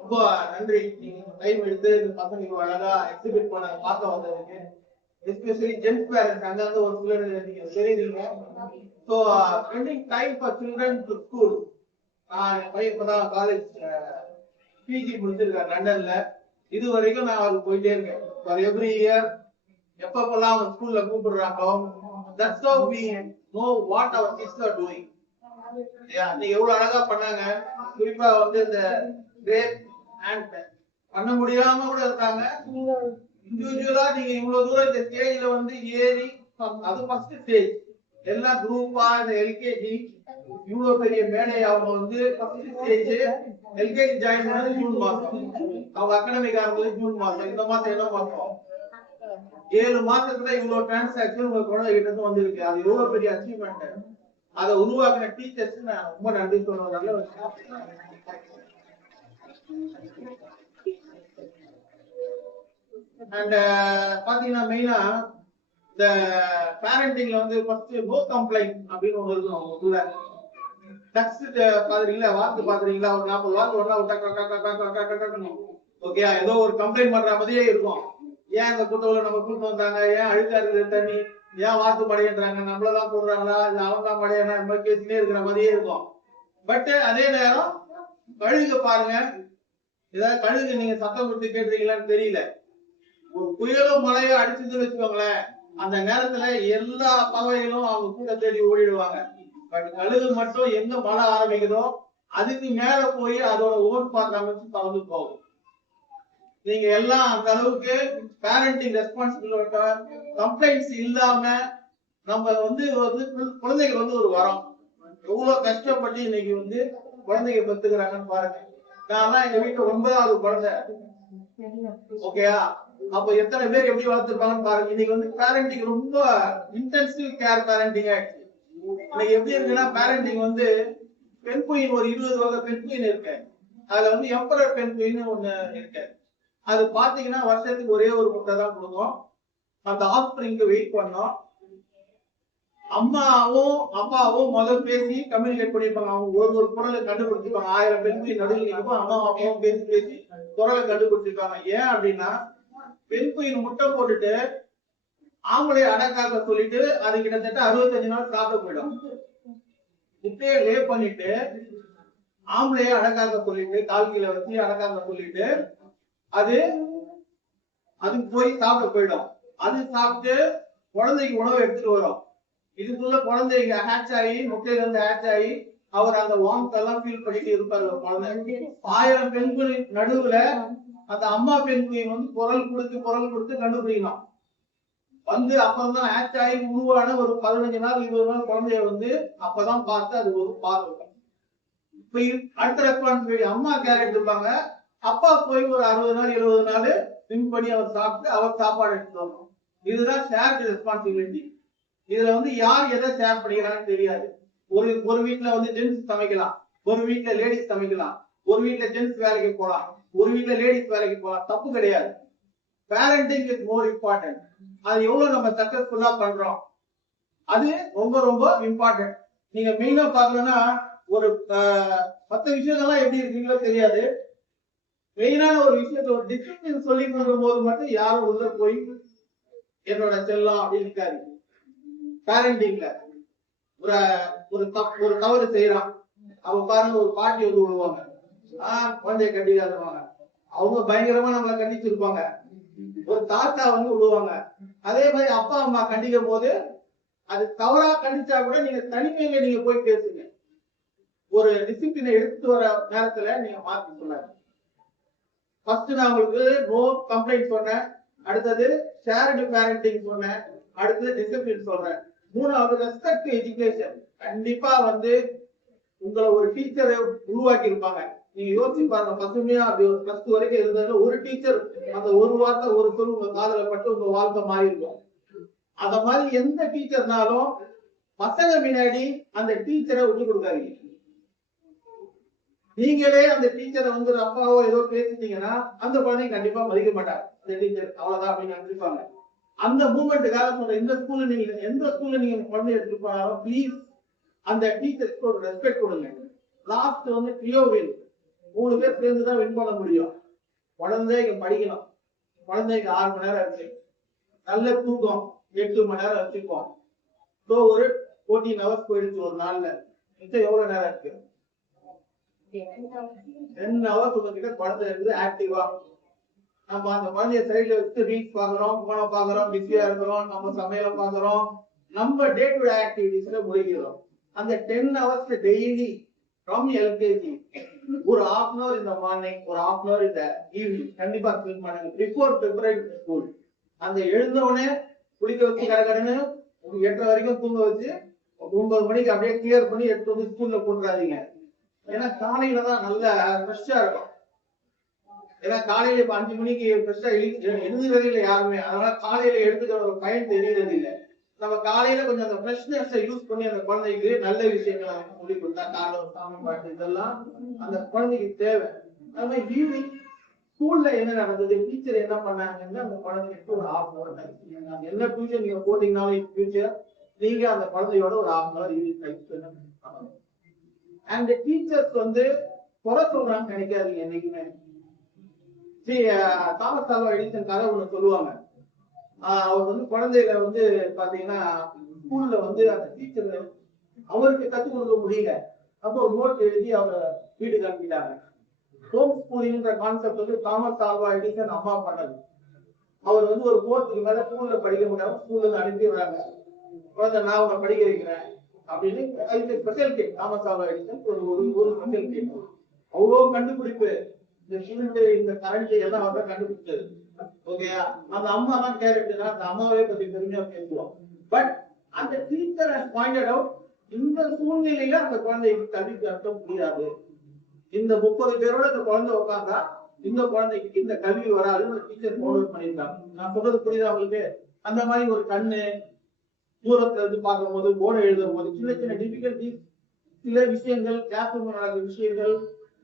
ரொம்ப நன்றி. நீங்க டைம் எடுத்து இந்த பசங்க அழகா எக்ஸிபிட் பண்ண பார்க்க வந்ததுக்கு. எஸ்பெஷலி ஜென்ஸ் பேரண்ட்ஸ் அங்க ஒரு சிலர் நீங்க தெரியுறீங்க. So spending time for children to school. நான் பையன் இப்பதான் காலேஜ் பிஜி முடிச்சிருக்கேன் லண்டன்ல. இது வரைக்கும் நான் அவருக்கு போயிட்டே இருக்கேன். ஃபார் எவ்ரி இயர் எப்பப்பெல்லாம் அவங்க ஸ்கூல்ல கூப்பிடுறாங்களோ, that's how we know what our kids are doing. நீங்க எவ்வளவு அழகா பண்ணாங்க. குறிப்பா வந்து இந்த கிரேட் அண்ட் பண்ண முடியாம கூட இருக்காங்க. இண்டிவிஜுவலா நீங்க இவ்வளவு தூரம் இந்த ஸ்டேஜ்ல வந்து ஏறி, அது ஃபர்ஸ்ட் ஸ்டேஜ். எல்லா குரூப்பா இந்த எல்கேஜி இவ்வளவு பெரிய மேடை அவங்க வந்து ஃபர்ஸ்ட் ஸ்டேஜ். எல்கேஜி ஜாயின் பண்ணது ஜூன் மாசம், அவங்க அகாடமிக் ஆரம்பிச்சது ஜூன் மாசம். இந்த மாசம் என்ன மாசம்? 7 மாசத்துல இவ்வளவு டிரான்சாக்சன் உங்க குழந்தை கிட்ட இருந்து வந்திருக்கு. அது எவ்வளவு பெரிய அச்சீவ்மெண்ட். அதை உருவாக்குன டீச்சர்ஸ் நான் ரொம்ப நன்றி சொல்லுவேன். நல்ல அண்ட் பாத்தீங்கன்னா மெயினா இந்த பேரண்டிங்ல வந்து ஃபர்ஸ்ட் நோ கம்ப்ளைண்ட் அப்படின்னு ஒண்ணு இருக்கும். அவங்களுக்குள்ள டெக்ஸ்ட் பாக்குறீங்களா, வாக்கு பாக்குறீங்களா, ஒரு 40 வாக்கு ஒண்ணா ஓகே, ஏதோ ஒரு கம்ப்ளைண்ட் பண்ற மாதிரியே இருக்கும். ஏன் இந்த கூட்டத்துல நம்ம கூட்டு வந்தாங்க, ஏன் அழுக்கா இருக்குது தண்ணி, ஏன் வாக்கு மடையன்றாங்க, நம்மளதான் போடுறாங்களா இல்ல அவங்க தான் மடையனா, இந்த மாதிரி பேசினே இருக்கிற மாதிரியே இருக்கும். பட் அதே நேரம் கழுகு பாருங்க, ஏதாவது கழுகு நீங்க சத்தம் கொடுத்து கேட்டுறீங்களான்னு தெரியல. ஒரு புயலோ மழையோ அடிச்சதுன்னு வச்சுக்கோங்களேன், அந்த நேரத்துல எல்லா பறவைகளும் அவங்க கூட தேடி ஓடிடுவாங்க. பட் கழுகு மட்டும் எங்க மழை ஆரம்பிக்குதோ அதுக்கு மேல போய் அதோட ஓன் பாத்து அமைச்சு பறந்து போகும். நீங்க எல்லாம் அந்த அளவுக்கு பேரண்டிங் ரெஸ்பான்சிபிலிட்டி கம்ப்ளைண்ட்ஸ் இல்லாம நம்ம வந்து குழந்தைகள் வந்து ஒரு வரம். எவ்வளவு கஷ்டப்பட்டு இன்னைக்கு வந்து குழந்தைங்க பெத்துக்கிறாங்கன்னு பாருங்க. நான் எங்க வீட்டுல 9வது குழந்தை. ஓகேயா, அப்ப எத்தனை பேர் எப்படி வளர்த்துருப்பாங்கன்னு பாருங்க. இன்னைக்கு வந்து பேரண்டிங் ரொம்ப இன்டென்சிவ் கேர் பேரண்டிங் ஆயிடுச்சு. இன்னைக்கு எப்படி இருக்குன்னா, பேரண்டிங் வந்து பெண் குயின் ஒரு 20 வகை பெண் குயின் இருக்கு. அதுல வந்து எம்பரர் பெண் குயின் ஒண்ணு இருக்கு. அது பாத்தீங்கன்னா வருஷத்துக்கு ஒரே ஒரு முட்டை தான் கொடுக்கும். அந்த ஆஃப்ஸ்பிரிங்க்கு வெயிட் பண்ணோம். அம்மாவும் அப்பாவும் முதல் பேசி கம்யூனிகேட் பண்ணிருப்பாங்க. அவங்க ஒரு குரலை கண்டுபிடிச்சிருப்பாங்க. 1000 பெண் குயின் நடுவில் நிற்கும். அம்மா அப்பாவும் பேசி குரலை கண்டுபிடிச்சிருக்காங்க. ஏன் அப்படின்னா, பெண் குயின் முட்டை போட்டுட்டு ஆம்பளை அடக்காக்க சொல்லிட்டு அது கிட்டத்தட்ட 65 நாள் சாப்பிட போயிடும். முட்டையை லே பண்ணிட்டு ஆம்பளைய அடக்காக்க சொல்லிட்டு கால்கில வச்சு அடக்காக்க சொல்லிட்டு அதுக்கு போய் சாப்பிட போயிடும். அது சாப்பிட்டு குழந்தைக்கு உணவு எடுத்துட்டு வரும். இதுக்குள்ள குழந்தைங்க ஹேட்ச் ஆகி, முட்டையில இருந்து ஹேட்ச் ஆகி அவர் அந்த வார்ம்த் எல்லாம் ஃபீல் பண்ணிட்டு இருப்பாரு. குழந்தை 1000 பெண்களின் நடுவுல அந்த அம்மா பெண் குயின் வந்து குரல் கொடுத்து கண்டுபிடிக்கலாம். வந்து அப்புறம் தான் ஹேட்ச் ஆகி உருவான ஒரு 15 நாள் 20 நாள் குழந்தைய வந்து அப்பதான் பார்த்து அது ஒரு பார்வை. இப்ப அடுத்த ரெஸ்பான்சிபிலிட்டி அம்மா கேர் எடுத்துப்பாங்க. அப்பா போய் ஒரு 60 நாள் 70 நாள் வின் பண்ணி அவர் சாப்பிட்டு அவர் சாப்பாடு எடுத்துட்டு வரணும். இதுதான் ஷேர்டு ரெஸ்பான்சிபிலிட்டி. இதுல வந்து யார் எதை ஷேர் பண்ணிக்கிறான்னு தெரியாது. ஒரு வீட்டுல வந்து ஜென்ஸ் சமைக்கலாம், ஒரு வீட்டுல லேடிஸ் சமைக்கலாம், ஒரு வீட்டுல ஜென்ஸ் வேலைக்கு போலாம், ஒரு வீட்டுல லேடிஸ் வேலைக்கு போலாம். தப்பு கிடையாது. Parenting is more important. அது எவ்வளவு நம்ம சக்சஸ்ஃபுல்லா பண்றோம் அது ரொம்ப ரொம்ப இம்பார்ட்டன்ட். நீங்க மெயினா பாக்கணும்னா ஒரு 10 விஷயங்கள்லாம் எப்படி இருக்கீங்களோ தெரியாது. மெயினான ஒரு விஷயத்த ஒரு டிசிப்ளின் சொல்லி கொடுக்கும் போது மட்டும் யாரும் உள்ள போய் என்னோட செல்லம் அப்படின்னு இருக்காது. பேரண்டிங்ல ஒரு தவறு செய்யறான், அவங்க பாருங்க ஒரு பாட்டி வந்து விடுவாங்க, குழந்தைய கண்டிக்காதுவாங்க. அவங்க பயங்கரமா நம்மளை கண்டிச்சிருப்பாங்க. ஒரு தாத்தா வந்து விடுவாங்க. அதே மாதிரி அப்பா அம்மா கண்டிக்கும் போது அது தவறா கண்டிச்சா கூட நீங்க தனிமையில நீங்க போய் பேசுங்க. ஒரு டிசிப்ளினை எடுத்துட்டு வர நேரத்துல நீங்க மாத்தி சொன்னாங்க. ஃபர்ஸ்ட் நான் உங்களுக்கு நோ கம்ப்ளைண்ட் சொன்னேன், அடுத்தது ஷேர்டு பேரண்டிங் சொன்னேன், அடுத்தது டிசிப்ளின் சொல்றேன். 3வது ரெஸ்பெக்ட் எஜுகேஷன். கண்டிப்பா வந்து உங்களை ஒரு டீச்சரை உருவாக்கி இருப்பாங்க. நீங்க யோசிச்சு பாருங்க, பசுமையா அப்படி ஒரு +2 வரைக்கும் இருந்ததுல ஒரு டீச்சர் அந்த ஒரு வார்த்தை ஒரு சொல் உங்க காதல பட்டு உங்க வாழ்க்கை மாறி இருக்கும். அத மாதிரி எந்த டீச்சர்னாலும் பசங்க முன்னாடி அந்த டீச்சரை விட்டு கொடுக்காதீங்க. நீங்களே அந்த டீச்சரை வந்து அப்பாவோ ஏதோ பேசிட்டீங்கன்னா அந்த குழந்தைங்க கண்டிப்பா மதிக்க மாட்டாங்க. அந்த டீச்சர் அவ்வளவுதான் அப்படின்னு நினைச்சிருப்பாங்க. அந்த மூமெண்ட்டுக்காக சொல்ற, இந்த ஸ்கூல்ல நீங்க எந்த ஸ்கூல்ல நீங்க குழந்தைய எடுத்துட்டு போனாலும் ப்ளீஸ் அந்த டீச்சருக்கு ஒரு ரெஸ்பெக்ட் கொடுங்க. லாஸ்ட் வந்து ட்ரியோ வின். 3 பேர் சேர்ந்து தான் வின் பண்ண முடியும். குழந்தைங்க படிக்கணும். குழந்தைங்க 6 மணி நேரம் இருக்கு. நல்ல தூக்கம் 8 மணி நேரம் வச்சுப்போம். ஸோ ஒரு 14 hours போயிடுச்சு ஒரு நாள்ல. மிச்சம் எவ்வளவு நேரம் இருக்கு? 10 hours உங்ககிட்ட குழந்தை இருக்குது ஆக்டிவா. நம்ம அந்த குழந்தைய சைட்ல வச்சு ரீல்ஸ் பாக்குறோம், போன பாக்குறோம், பிஸியா இருக்கிறோம், நம்ம சமையல பாக்குறோம், நம்ம டே டு டே ஆக்டிவிட்டிஸ்ல முடிக்கிறோம். அந்த 10 hours டெய்லி ஃப்ரம் எல்கேஜி ஒரு 1/2 hour இந்த மார்னிங், ஒரு 1/2 hour இந்த ஈவினிங் கண்டிப்பா ஸ்பெண்ட் பண்ணுங்க பிஃபோர் பிப்ரவரி ஸ்கூல். அந்த எழுந்த உடனே குளிக்க வச்சு கடகடன்னு 8:30 வரைக்கும் தூங்க வச்சு 9 மணிக்கு அப்படியே கிளியர் பண்ணி எடுத்து வந்து ஸ்கூல்ல போட்டுறாதீங்க. ஏன்னா காலையில தான் நல்ல ஃப்ரெஷ்ஷா இருக்கும். ஏன்னா காலையில இப்ப 5 மணிக்கு ஃப்ரெஷ்ஷா எழுதுறதே இல்லை யாருமே. அதனால காலையில எடுத்துக்கிற ஒரு பயன் தெரியறது இல்லை. நம்ம காலையில கொஞ்சம் அந்த ஃப்ரெஷ்னஸ் யூஸ் பண்ணி அந்த குழந்தைக்கு நல்ல விஷயங்களை சொல்லி கொடுத்தா, காலம் சாமி பாட்டு இதெல்லாம் அந்த குழந்தைக்கு தேவை. அது மாதிரி ஈவினிங் ஸ்கூல்ல என்ன நடந்தது, டீச்சர் என்ன பண்ணாங்கன்னு அந்த குழந்தைக்கு ஒரு 1/2 hour என்ன டியூஷன் நீங்க போட்டீங்கன்னாலும் ஃபியூச்சர் நீங்க அந்த குழந்தையோட ஒரு 1/2 hour ஈவினிங் டைம் ஸ்பெண்ட் பண்ணணும். அண்ட் டீச்சர்ஸ் வந்து குறை சொல்றாங்க நினைக்காதீங்க என்னைக்குமே. தாமஸ் ஆல்வா எடிசன் கதை ஒண்ணு சொல்லுவாங்க. அவர் வந்து குழந்தைகளை வந்து பாத்தீங்கன்னா ஸ்கூல்ல வந்து அந்த டீச்சர் அவருக்கு கற்றுக் கொடுக்க முடியல. அப்போ ஒரு நோட் எழுதி அவரை வீட்டுக்கு அனுப்பிட்டாங்க. ஹோம் ஸ்கூலிங்ன்ற கான்செப்ட் வந்து தாமஸ் ஆல்வா எடிசன் அம்மா பண்ணது. அவர் வந்து ஒரு 4th மேல ஸ்கூல்ல படிக்க முடியாம ஸ்கூல்ல இருந்து அனுப்பிடுறாங்க. குழந்தை நான் உன்னை படிக்க வைக்கிறேன் அப்படின்னு. அதுக்கு ஸ்பெஷல் கேட் தாமஸ் ஆல்வா எடிசன் ஒரு ஸ்பெஷல் கேட். அவ்வளோ கண்டுபிடிப்பு இந்த சிலிண்டர் இந்த கரண்ட் எல்லாம் அவர் கண்டுபிடிச்சது. ஓகேயா, அந்த அம்மா தான் கேரக்டர். அந்த அம்மாவே பத்தி பெருமையா பேசுவோம். பட் அந்த டீச்சர் ஹஸ் பாயிண்டட் அவுட் இந்த சூழ்நிலையில அந்த குழந்தைக்கு கல்வி கற்க முடியாது. இந்த 30 பேரோட இந்த குழந்தை உட்கார்ந்தா இந்த குழந்தைக்கு இந்த கல்வி வராதுன்னு டீச்சர் நோட் பண்ணியிருக்காங்க. நான் சொல்றது புரியுதா உங்களுக்கு? அந்த மாதிரி ஒரு கண்ணு தூரத்துல இருந்து பார்க்கும் போது, போர்டு எழுதும் போது சின்ன சின்ன டிஃபிகல்டி, சில விஷயங்கள் கிளாஸ் ரூம் நடக்கிற விஷயங்கள்,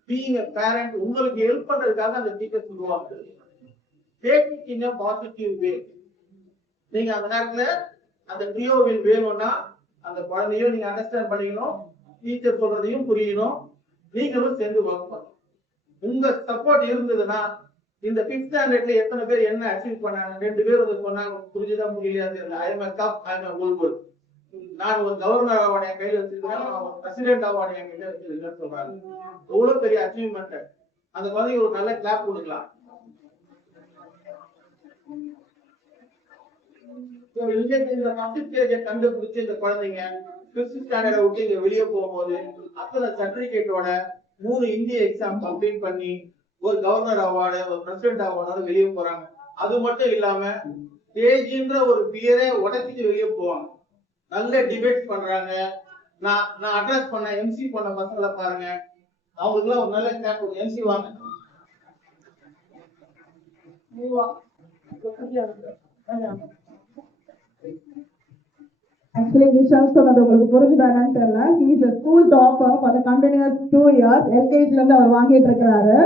பீயிங் a parent உங்களுக்கு ஹெல்ப் பண்றதுக்காக அந்த டீச்சர் சொல்லுவாங்க. Take it in a positive way. நீங்க அந்த நேரத்துல அந்த ட்ரியோவில் வேணும்னா அந்த குழந்தையும் நீங்க அண்டர்ஸ்டாண்ட் பண்ணிக்கணும், டீச்சர் சொல்றதையும் புரியணும், நீங்களும் சேர்ந்து ஒர்க் பண்ணணும். உங்க சப்போர்ட் இருந்ததுன்னா இந்த 5th ஸ்டாண்டர்ட்ல எத்தனை பேர் என்ன அச்சீவ் பண்ணாங்க? 2 பேர் வந்து சொன்னாங்க, புரிஞ்சுதான் புரியலையா தெரியல. I am a cup, I am a bull. நான் ஒரு கவர்னர் அவார்டு என் கையில வச்சிருக்கேன், நான் ஒரு பிரசிடென்ட் அவார்டு என் கையில வச்சிருக்கேன்னு சொல்றாங்க. எவ்வளவு பெரிய அச்சீவ்மெண்ட். அந்த குழந்தைக்கு ஒரு நல்ல கிளாப் கொடுக்கலாம். கண்டுபிடிச்சு இந்த குழந்தைங்க 5th ஸ்டாண்டர்ட விட்டு இங்க வெளியே போகும்போது அத்தனை சர்டிபிகேட்டோட 3 இந்திய எக்ஸாம் கம்ப்ளீட் பண்ணி ஒரு கவர்னர் அவார்டு, ஒரு பிரசிடென்ட் அவார்டோட வெளியே போறாங்க. அது மட்டும் இல்லாம ஸ்டேஜ்ன்ற ஒரு பியரே உடைச்சிட்டு வெளியே போவாங்க. நல்ல டிபேட் பண்றாங்க. நான் அட்ரஸ் பண்ண எம்சி பண்ண பசங்களை பாருங்க, அவங்களுக்கு எல்லாம் ஒரு நல்ல கேப். எம்சி வாங்க. Actually, Vishal சொன்னது உங்களுக்கு புரிஞ்சுதானு தெரியல. He is a school topper for the continuous 2 years. LKG ல இருந்து அவர் வாங்கிட்டு இருக்காரு.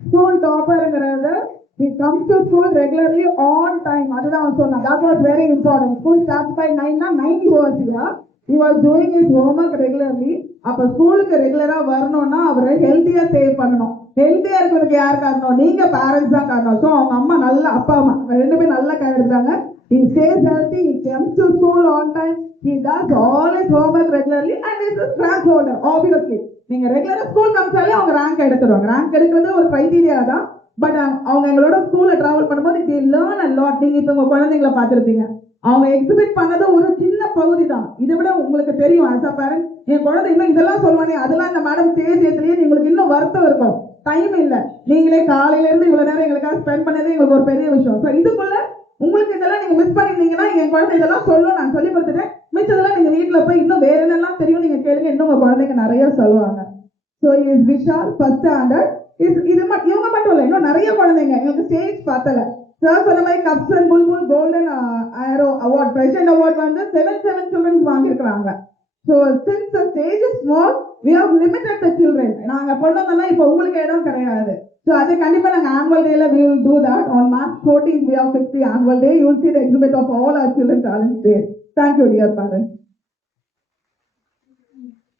School topperங்கிறது he comes to school regularly on time. அதுதான் அவன் சொன்னான். That was very important. School starts by 9 na 9 he was here. He was doing his homework regularly. அப்ப ஸ்கூலுக்கு ரெகுலரா வரணும்னா அவரை ஹெல்த்தியா சேவ் பண்ணணும். ஹெல்த்தியா இருக்கிறதுக்கு யார் காரணம்? நீங்க பேரண்ட்ஸ் தான் காரணம். ஸோ அவங்க அம்மா நல்ல அப்பா அம்மா 2 பேரும் நல்லா கேர் எடுத்தாங்க. He stays healthy, he comes to school on time, he does all his homework regularly and is a rank holder, obviously. நீங்க ரெகுலரா ஸ்கூல் காமிச்சாலே அவங்க ரேங்க் எடுத்துருவாங்க. ரேங்க் எடுக்கிறது ஒரு கிரைட்டீரியா தான். பட் அவங்க எங்களோட ஸ்கூல்ல டிராவல் பண்ணும்போது they learn a lot. நீங்க இப்ப உங்க குழந்தைங்களை பார்த்திருப்பீங்க. அவங்க எக்ஸிபிட் பண்ணது ஒரு சின்ன பகுதி தான். இதை விட உங்களுக்கு தெரியும் as a parent, என் குழந்தை இன்னும் இதெல்லாம் சொல்லுவானே, அதெல்லாம் இந்த மேடம் ஸ்டேஜ் ஏத்துலயே உங்களுக்கு இன்னும் வருத்தம் இருக்கும். டைம் இல்ல, நீங்களே காலையில இருந்து இவ்வளவு நேரம் எங்களுக்காக ஸ்பெண்ட் பண்ணதே எங்களுக்கு ஒரு பெரிய விஷயம். ஸோ இதுக்குள்ள உங்களுக்கு இதெல்லாம் நீங்க மிஸ் பண்ணிருந்தீங்கன்னா என் குழந்தை இதெல்லாம் சொல்லும், நான் சொல்லி கொடுத்துட்டேன், மிச்சதெல்லாம் நீங்க வீட்டுல போய் இன்னும் வேற என்னெல்லாம் தெரியும் நீங்க கேளுங்க, இன்னும் உங்க குழந்தைங்க நிறைய சொல்லுவாங்க. So is Vishal first standard. இவங்க மட்டும் இல்லை, இன்னும் நிறைய குழந்தைங்க எங்களுக்கு ஸ்டேஜ் பார்த்தல. சார் சொன்ன மாதிரி cubs and bulbul golden arrow award, president award வந்து 7 சில்ட்ரன்ஸ் வாங்கியிருக்கிறாங்க. So since the stage is small, we have limited the children. நாங்க பண்ணோம்னா இப்போ உங்களுக்கு இடம் கிடையாது. So அது கண்டிப்பா நாங்க annual day we will do that. On March 14th we have fixed the annual day. You will see the exhibit of all our children talent there. Thank you dear parents.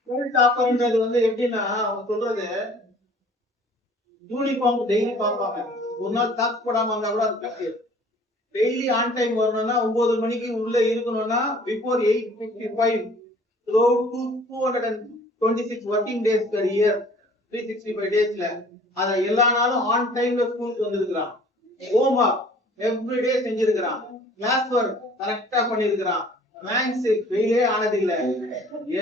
School டாப்பர்ன்றது வந்து எப்படின்னா அவங்க சொல்றது uniform daily பார்ப்பாங்க. ஒரு நாள் socks போடாம வந்தா கூட அது தப்பு. டெய்லி ஆன் டைம் வரணும்னா 9 மணிக்கு உள்ள இருக்கணும்னா before 8:55 throughout 226 working days per year 365 டேஸ்ல அத எல்லா நாளும் ஆன் டைம்ல ஸ்கூலுக்கு வந்திருக்கிறான். ஹோம் ஒர்க் எவ்ரிடே செஞ்சிருக்கிறான். கிளாஸ் ஒர்க் கரெக்டா பண்ணிருக்கிறான். மேக்ஸ் ஃபெயிலே ஆனதில்ல.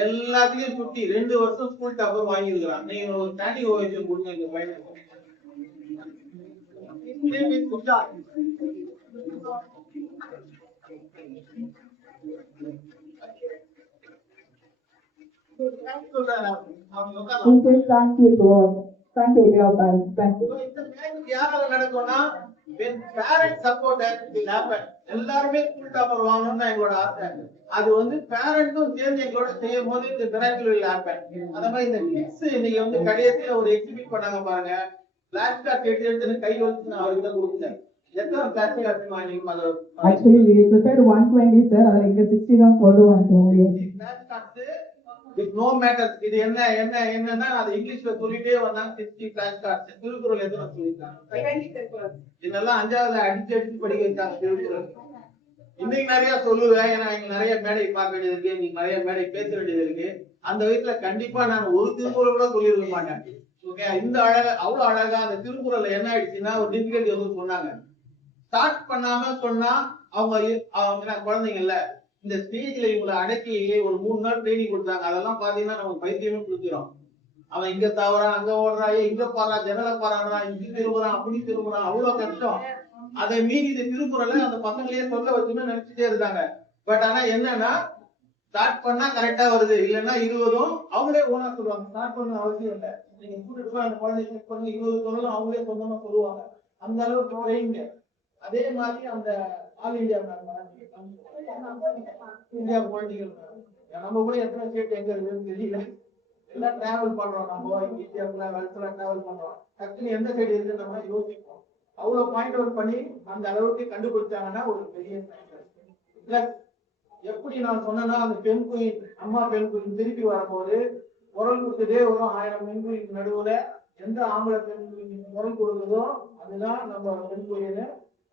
எல்லாத்தையும் சுட்டி 2 வருஷம் ஸ்கூல் டாப்பர் வாங்கியிருக்கிறான். நீங்க ஒரு ஸ்டாண்டிங் ஓவேஷன் கொடுங்க இந்த பையனுக்கு. Thank you, Lord. Thank you, dear God. Thank you. இந்த மேஜிக் யாரால நடக்கும்னா when parents support it will happen. எல்லாருமே ஸ்கூல் டாப்பர் வாங்கணும்னு தான் எங்களோட ஆசை. அது வந்து பேரண்ட்டும் சேர்ந்து எங்களோட செய்யும் போது இந்த மிராக்கிள் will happen. அத மாதிரி இந்த கிட்ஸ் இன்னைக்கு வந்து கடைசியில ஒரு எக்ஸிபிட் பண்ணாங்க பாருங்க. பிளாக் கார்ட் எடுத்து கையில வச்சு நான் அவர்கிட்ட கொடுத்தேன். எத்தனை பிளாக் கார்ட் வாங்கினீங்க? Actually, we prepared 120, sir. Like 60 தான் போடுவாங்க. Black card with no matter இது என்னன்னா அது இங்கிலீஷ்ல சொல்லிட்டே வந்தாங்க. 60 பிளாக் கார்ட் திருக்குறள் எதுவும் சொல்லிருக்காங்க. இதெல்லாம் 5வது அடிச்சு படிக்க வச்சாங்க திருக்குறள். இன்னைக்கு நிறைய சொல்லுவேன். ஏன்னா இங்க நிறைய மேடை பார்க்க வேண்டியது இருக்கு. இன்னைக்கு நிறைய மேடை பேச வேண்டியது இருக்கு. அந்த வயசுல கண்டிப்பா நான் ஒரு திருக்குறள் கூட சொல்லிருக்க மாட்டேன். ஓகே, இந்த அழகா அவ்வளவு அழகா அந்த திருக்குறள்ல என்ன ஆயிடுச்சுன்னா ஒரு டிஃபிகல்ட்டி வந்து சொன்னாங்க. ஸ்டார்ட் பண்ணாம சொன்னா அவங்க குழந்தைங்க இல்ல இந்த ஸ்டேஜ்ல இவங்களை அடக்கி ஒரு 3 நாள் ட்ரைனிங் கொடுத்தாங்க. அதெல்லாம் பாத்தீங்கன்னா நமக்கு பைத்தியமே கொடுத்துரும். அவன் இங்க தவறான், அங்க ஓடுறான், இங்க பாடுறான், ஜன்னல பாடுறான், இங்க திரும்புறான், அப்படி திரும்புறான், அவ்வளவு கஷ்டம். அதை மீறி இந்த திருக்குறளை அந்த பசங்களையே சொல்ல வச்சுன்னு நினைச்சுட்டே இருக்காங்க. பட் ஆனா என்னன்னா ஸ்டார்ட் பண்ணா கரெக்டா வருது, இல்லைன்னா 20ம் அவங்களே ஓனா சொல்லுவாங்க. ஸ்டார்ட் பண்ண அவசியம் இல்லை. நீங்க கூட்டிட்டு போய் அந்த குழந்தைய செக் பண்ணி 20 சொல்லணும் அவங்களே சொல்லணும்னு சொல்லுவாங்க. அந்த அளவுக்கு ட்ரெயின்ங்க. அதே மாதிரி அந்த ஆல் இந்தியா இந்தியா பொலிட்டிக்கல் நம்ம கூட எத்தனை ஸ்டேட் எங்க இருக்குன்னு தெரியல. எல்லாம் டிராவல் பண்றோம். நம்ம இந்தியாவுக்குள்ள வெளில டிராவல் பண்றோம். டக்குன்னு எந்த சைடு இருக்குன்னு நம்ம யோசிப்போம். அவ்வளவு பாயிண்ட் அவுட் பண்ணி அந்த அளவுக்கு கண்டுபிடிச்சாங்கன்னா ஒரு பெரிய பிளஸ். எப்படி நான் சொன்னேன்னா அந்த பெண் குயின் அம்மா பெண் குயின் திருப்பி வரும்போது குரல் கொடுத்துட்டே வரும். 1000 பெண் குயின் நடுவுல எந்த ஆம்பளை பெண் குயின் குரல் கொடுக்குதோ அதுதான் நம்ம பெண் குயின்.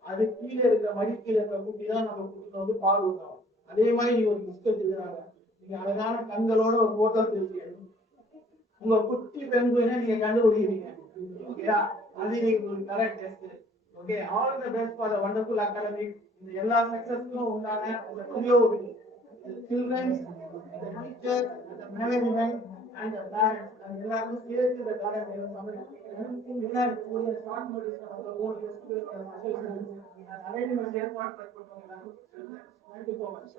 அது கீழே இருக்கிற மடி கீழே இருக்கிற குட்டி தான் நம்ம குட்டிக்கு வந்து பால் ஊட்டணும். அதே மாதிரி நீங்க ஒரு பிஸ்கட் இருக்கிறாங்க. நீங்க அழகான கண்களோட ஒரு போட்டோ இருக்கு. உங்க குட்டி பெண் குயினை நீங்க கண்டுபிடிக்கிறீங்க. ஓகேயா? அது நீங்க correct test. Okay, all the best for the wonderful academy. இந்த எல்லா சக்சஸ்க்கும் உண்டான அந்த புரியோடு children, the teachers, the management and the parents and எல்லாரும் சேர்த்து இந்த காலேஜ்ல முன்னாடி ஒரு ஷார்ட் நோட்டீஸ் அரேஞ்ச்மெண்ட் ஏற்பாடு பண்ணிருக்காங்க. Thank you so much.